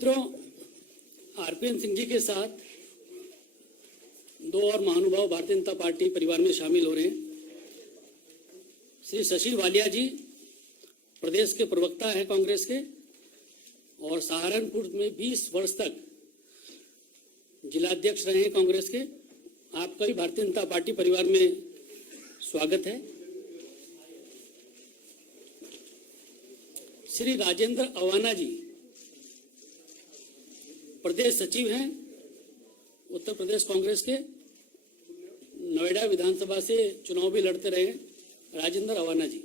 मित्रों, आरपीएन सिंह जी के साथ दो और महानुभाव भारतीय जनता पार्टी परिवार में शामिल हो रहे हैं। श्री शशि वालिया जी प्रदेश के प्रवक्ता हैं कांग्रेस के और सहारनपुर में 20 वर्ष तक जिलाध्यक्ष रहे हैं कांग्रेस के। आपका भी भारतीय जनता पार्टी परिवार में स्वागत है। श्री राजेंद्र अवाना जी प्रदेश सचिव हैं उत्तर प्रदेश कांग्रेस के, नोएडा विधानसभा से चुनाव भी लड़ते रहे हैं। राजेंद्र अवाना जी।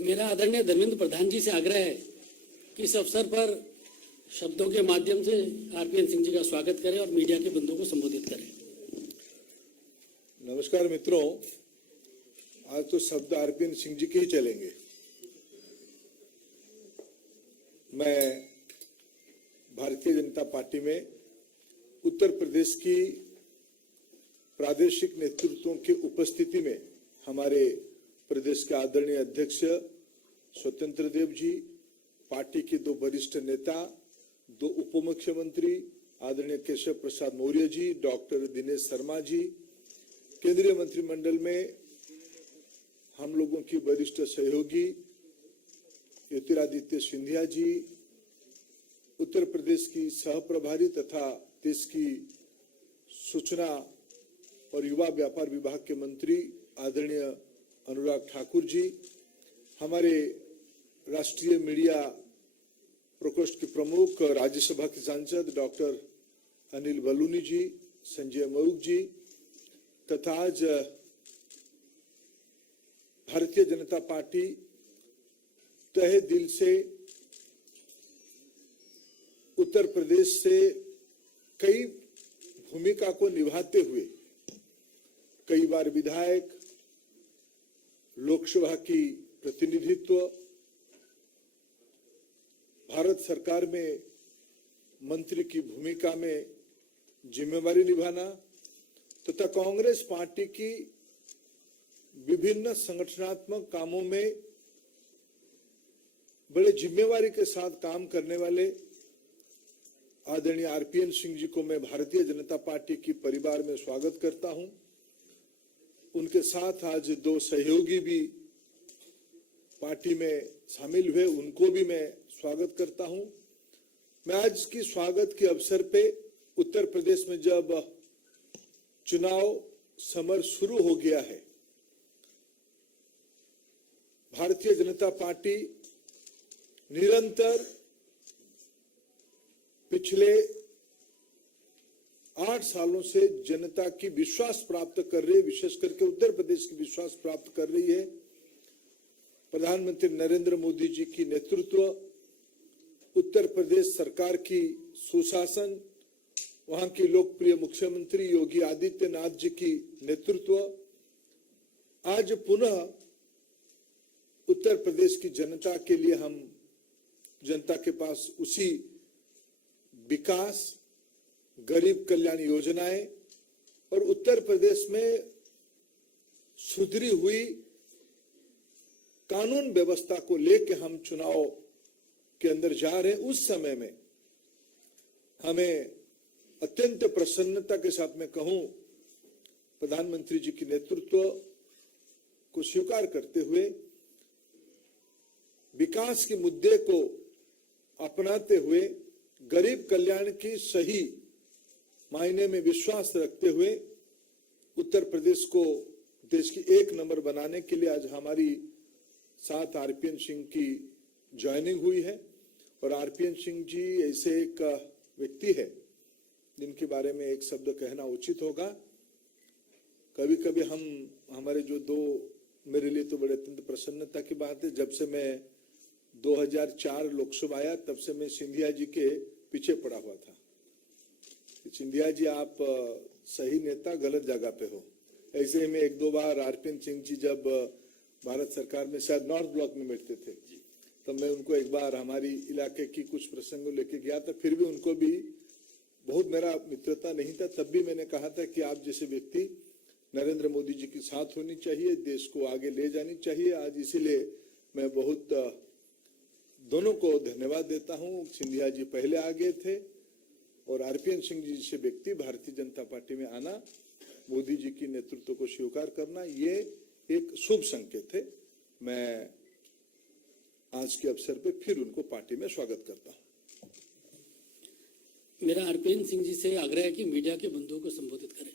मेरा आदरणीय धर्मेंद्र प्रधान जी से आग्रह है कि इस अवसर पर शब्दों के माध्यम से आरपीएन सिंह जी का स्वागत करें और मीडिया के बंधुओं को संबोधित करें। नमस्कार मित्रों, आज तो शब्द आरपीएन सिंह जी के ही चलेंगे। मैं भारतीय जनता पार्टी में उत्तर प्रदेश की प्रादेशिक नेतृत्वों की उपस्थिति में हमारे प्रदेश के आदरणीय अध्यक्ष स्वतंत्र देव जी, पार्टी के दो वरिष्ठ नेता, दो उप मुख्यमंत्री आदरणीय केशव प्रसाद मौर्य जी, डॉक्टर दिनेश शर्मा जी, केंद्रीय मंत्रिमंडल में हम लोगों की वरिष्ठ सहयोगी ज्योतिरादित्य सिंधिया जी, उत्तर प्रदेश की सह प्रभारी तथा देश की सूचना और युवा व्यापार विभाग के मंत्री आदरणीय अनुराग ठाकुर जी, हमारे राष्ट्रीय मीडिया प्रकोष्ठ के प्रमुख राज्यसभा के सांसद डॉक्टर अनिल बलूनी जी, संजय मयूख जी तथा आज भारतीय जनता पार्टी तहे दिल से उत्तर प्रदेश से कई भूमिका को निभाते हुए कई बार विधायक, लोकसभा की प्रतिनिधित्व, भारत सरकार में मंत्री की भूमिका में जिम्मेवारी निभाना तथा कांग्रेस पार्टी की विभिन्न संगठनात्मक कामों में बड़े जिम्मेवारी के साथ काम करने वाले आदरणीय आरपीएन सिंह जी को मैं भारतीय जनता पार्टी की परिवार में स्वागत करता हूं। उनके साथ आज दो सहयोगी भी पार्टी में शामिल हुए, उनको भी मैं स्वागत करता हूं। मैं आज की स्वागत के अवसर पे उत्तर प्रदेश में जब चुनाव समर शुरू हो गया है, भारतीय जनता पार्टी निरंतर पिछले 8 सालों से जनता की विश्वास प्राप्त कर रही है, विशेष करके उत्तर प्रदेश की विश्वास प्राप्त कर रही है। प्रधानमंत्री नरेंद्र मोदी जी की नेतृत्व, उत्तर प्रदेश सरकार की सुशासन, वहां की लोकप्रिय मुख्यमंत्री योगी आदित्यनाथ जी की नेतृत्व, आज पुनः उत्तर प्रदेश की जनता के लिए हम जनता के पास उसी विकास, गरीब कल्याण योजनाएं और उत्तर प्रदेश में सुधरी हुई कानून व्यवस्था को लेकर हम चुनाव के अंदर जा रहे हैं। उस समय में हमें अत्यंत प्रसन्नता के साथ मैं कहूं, प्रधानमंत्री जी की नेतृत्व को स्वीकार करते हुए विकास के मुद्दे को अपनाते हुए गरीब कल्याण की सही मायने में विश्वास रखते हुए उत्तर प्रदेश को देश की 1 नंबर बनाने के लिए आज हमारी साथ आरपीएन सिंह की ज्वाइनिंग हुई है। और आरपीएन सिंह जी ऐसे एक व्यक्ति है जिनके बारे में एक शब्द कहना उचित होगा। कभी कभी हमारे जो दो, मेरे लिए तो बड़े अत्यंत प्रसन्नता की बात है, जब से मैं 2004 लोकसभा आया तब से मैं सिंधिया जी के पीछे पड़ा हुआ था। सिंधिया जी, आप सही नेता गलत जगह पे हो। ऐसे में एक दो बार आरपीएन सिंह जी जब भारत सरकार में शायद नॉर्थ ब्लॉक में बैठते थे, तब मैं उनको एक बार हमारी इलाके की कुछ प्रसंगों लेके गया था। फिर भी उनको भी बहुत मेरा मित्रता नहीं था, तब भी मैंने कहा था कि आप जैसे व्यक्ति नरेंद्र मोदी जी के साथ होनी चाहिए, देश को आगे ले जानी चाहिए। आज इसीलिए मैं बहुत दोनों को धन्यवाद देता हूं। सिंधिया जी पहले आगे थे और आरपीएन सिंह जी जैसे व्यक्ति भारतीय जनता पार्टी में आना, मोदी जी की नेतृत्व को स्वीकार करना, ये एक शुभ संकेत है। मैं आज के अवसर पे फिर उनको पार्टी में स्वागत करता हूं। मेरा आरपीएन सिंह जी से आग्रह है कि मीडिया के बंधुओं को संबोधित करें।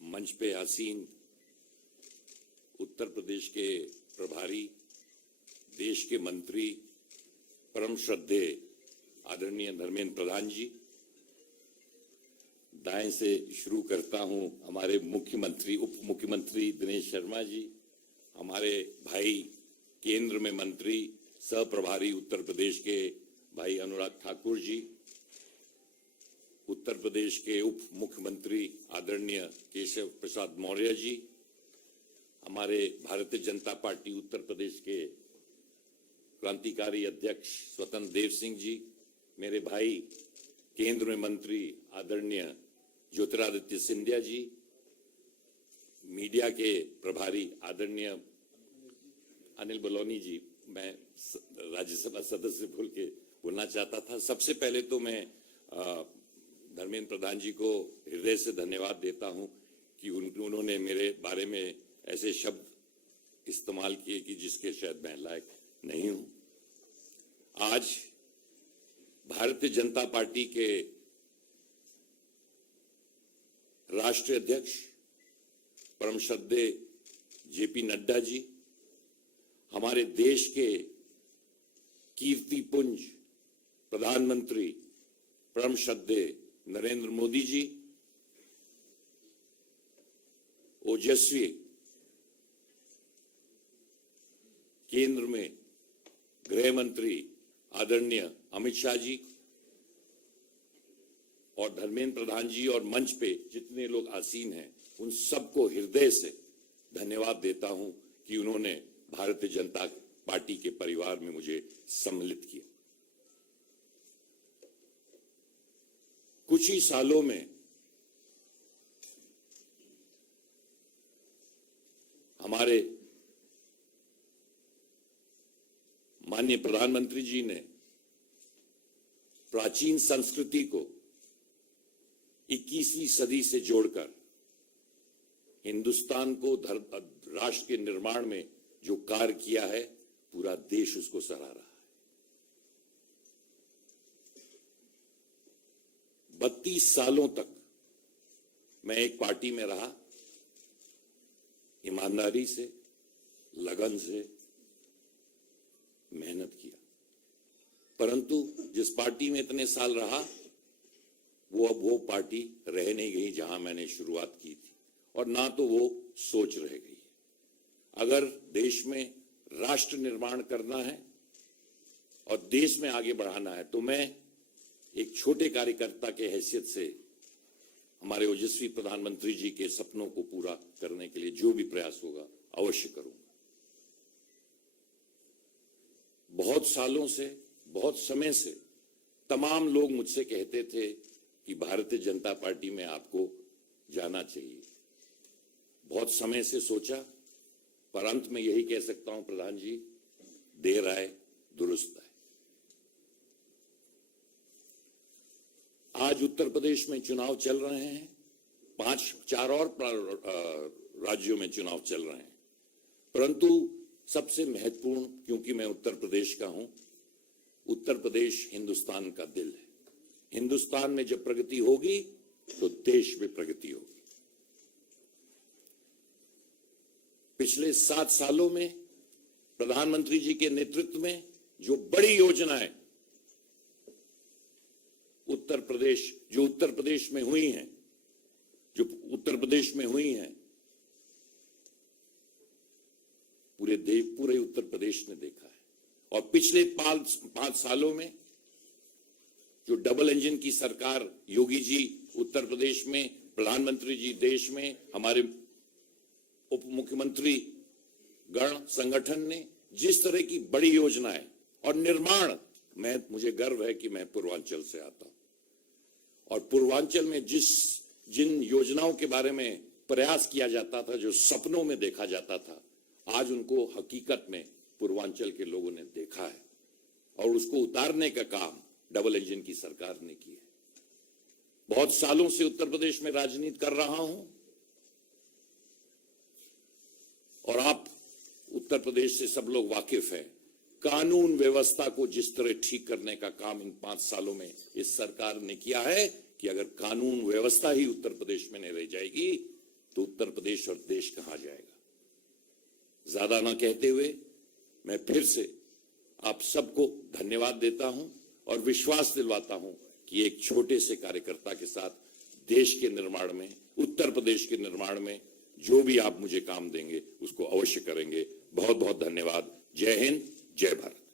मंच पे आसीन उत्तर प्रदेश के प्रभारी, देश के मंत्री, परम श्रद्धेय आदरणीय धर्मेंद्र प्रधान जी, दाएं से शुरू करता हूं हमारे मुख्यमंत्री, उप मुख्यमंत्री दिनेश शर्मा जी, हमारे भाई केंद्र में मंत्री सह प्रभारी उत्तर प्रदेश के भाई अनुराग ठाकुर जी, उत्तर प्रदेश के उप मुख्यमंत्री आदरणीय केशव प्रसाद मौर्य जी, हमारे भारतीय जनता पार्टी उत्तर प्रदेश के क्रांतिकारी अध्यक्ष स्वतंत्र देव सिंह जी, मेरे भाई केंद्र में मंत्री आदरणीय ज्योतिरादित्य सिंधिया जी, मीडिया के प्रभारी आदरणीय अनिल बलौनी जी, मैं राज्यसभा सदस्य भूल के बोलना चाहता था। सबसे पहले तो मैं धर्मेंद्र प्रधान जी को हृदय से धन्यवाद देता हूं कि उन्होंने मेरे बारे में ऐसे शब्द इस्तेमाल किए कि जिसके शायद मैं लायक नहीं हूं। आज भारतीय जनता पार्टी के राष्ट्रीय अध्यक्ष परम श्रद्धेय जेपी नड्डा जी, हमारे देश के कीर्तिपुंज प्रधानमंत्री परम श्रद्धेय नरेंद्र मोदी जी, ओजस्वी केंद्र में गृह मंत्री आदरणीय अमित शाह जी और धर्मेंद्र प्रधान जी और मंच पे जितने लोग आसीन हैं, उन सबको हृदय से धन्यवाद देता हूं कि उन्होंने भारतीय जनता पार्टी के परिवार में मुझे सम्मिलित किया। कुछ ही सालों में हमारे माननीय प्रधानमंत्री जी ने प्राचीन संस्कृति को 21वीं सदी से जोड़कर हिंदुस्तान को राष्ट्र के निर्माण में जो कार्य किया है, पूरा देश उसको सराहा रहा है। 32 सालों तक मैं एक पार्टी में रहा, ईमानदारी से, लगन से मेहनत किया, परंतु जिस पार्टी में इतने साल रहा, वो अब वो पार्टी रह नहीं गई जहां मैंने शुरुआत की थी, और ना तो वो सोच रह गई। अगर देश में राष्ट्र निर्माण करना है और देश में आगे बढ़ाना है, तो मैं एक छोटे कार्यकर्ता के हैसियत से हमारे ओजस्वी प्रधानमंत्री जी के सपनों को पूरा करने के लिए जो भी प्रयास होगा अवश्य करूंगा। बहुत सालों से, बहुत समय से तमाम लोग मुझसे कहते थे कि भारतीय जनता पार्टी में आपको जाना चाहिए। बहुत समय से सोचा, पर अंत में यही कह सकता हूं प्रधान जी, देर आए दुरुस्त आए। आज उत्तर प्रदेश में चुनाव चल रहे हैं, 4 और राज्यों में चुनाव चल रहे हैं, परंतु सबसे महत्वपूर्ण, क्योंकि मैं उत्तर प्रदेश का हूं, उत्तर प्रदेश हिंदुस्तान का दिल है। हिंदुस्तान में जब प्रगति होगी तो देश में प्रगति होगी। पिछले 7 सालों में प्रधानमंत्री जी के नेतृत्व में जो बड़ी योजनाएं उत्तर प्रदेश में हुई हैं, पूरे उत्तर प्रदेश ने देखा है। और पिछले 5 सालों में जो डबल इंजन की सरकार योगी जी उत्तर प्रदेश में, प्रधानमंत्री जी देश में, हमारे उप मुख्यमंत्री गण संगठन ने जिस तरह की बड़ी योजनाएं और निर्माण, मुझे गर्व है कि मैं पूर्वांचल से आता हूं और पूर्वांचल में जिन योजनाओं के बारे में प्रयास किया जाता था, जो सपनों में देखा जाता था, आज उनको हकीकत में पूर्वांचल के लोगों ने देखा है और उसको उतारने का काम डबल इंजन की सरकार ने किया। बहुत सालों से उत्तर प्रदेश में राजनीति कर रहा हूं और आप उत्तर प्रदेश से सब लोग वाकिफ हैं। कानून व्यवस्था को जिस तरह ठीक करने का काम इन 5 सालों में इस सरकार ने किया है कि अगर कानून व्यवस्था ही उत्तर प्रदेश में नहीं रह जाएगी तो उत्तर प्रदेश और देश कहां जाएगा। ज्यादा ना कहते हुए मैं फिर से आप सबको धन्यवाद देता हूं और विश्वास दिलवाता हूं कि एक छोटे से कार्यकर्ता के साथ देश के निर्माण में, उत्तर प्रदेश के निर्माण में जो भी आप मुझे काम देंगे उसको अवश्य करेंगे। बहुत बहुत धन्यवाद। जय हिंद, जय भारत।